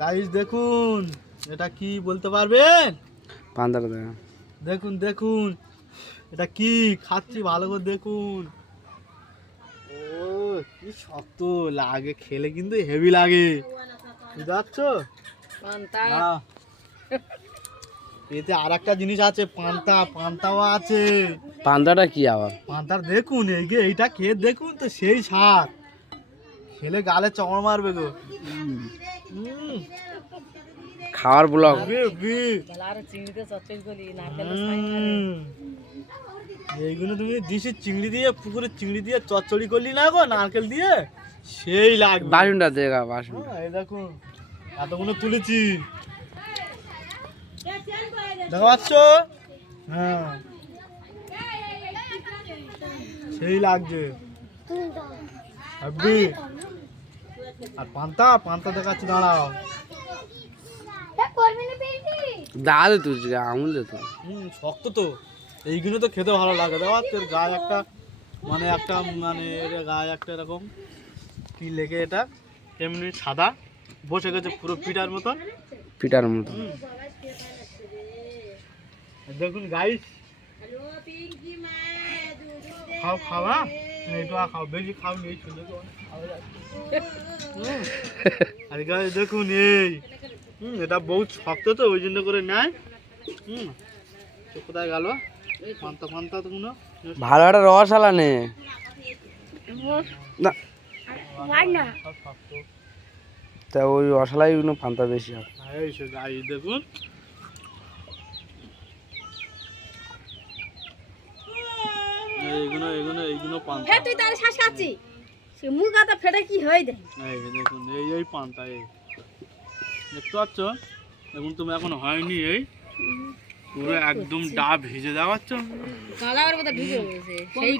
Guys দেখুন, এটা কি বলতে পারবেন? পান্তাটা দেখুন দেখুন, এটা কি খাচ্ছি ভালো করে দেখুন। ও কি শক্ত লাগে, খেলে কিন্তু হেভি লাগে, বুঝতে পারছো? এতে আর একটা জিনিস আছে, পান্তাও আছে। পান্তাটা কি আবার? পান্তার দেখুন, এইটা খেয়ে দেখুন তো, সেই স্বাদ, খেলে গালে চড় মারবে গো। খাওয়ার ব্লগ। এইগুলো তুমি দিশি চিংড়ি দিয়ে, পুকুরে চিংড়ি দিয়ে চচ্চড়ি করলি না গো, নারকেল দিয়ে, সেই লাগবে। বাসনটা দেখা, বাসন। এই দেখুন এতগুলো তুলেছি, দেখো পাচ্ছ? হ্যাঁ সেই লাগছে হেব্বি। আর পান্তা দেখাচ্ছি, দাঁড়াও। দাদু তুই আমুল দে তো। শক্ত তো, এইগুলো তো খেতে ভালো লাগে। দেখো তোর গায়ে একটা এর গায়ে একটা এরকম কি লেগে, এটা এমনি সাদা বসে গেছে পুরো পিঠার মতন। পিঠার মতো। দেখুন গাইস, খাওয়া একটু খাও, বেশি খাও নেই, আর গাইস দেখুন এই এটা বহুত শক্ত তো, ওই জন্য করে নেয়। কোথায় গেল পান্তা তো কোনো ভালো একটা রস আলানে না, তা ওই রসালাই পান্তা বেশি হয়। গাইস দেখুন, এইগুলো পান্তা। তুই তাহলে শ্বাস খাচ্ছিস, সে মুখ আতা ফেটে কি হয়ে দেয়। দেখুন এই পান্তা, এই দেখতে পাচ্ছ? দেখুন তুমি এখন হয়নি, এই পুরো একদম ডাব ভিজে দেওয়া, কালার মতো ঢুকে গেছে সেই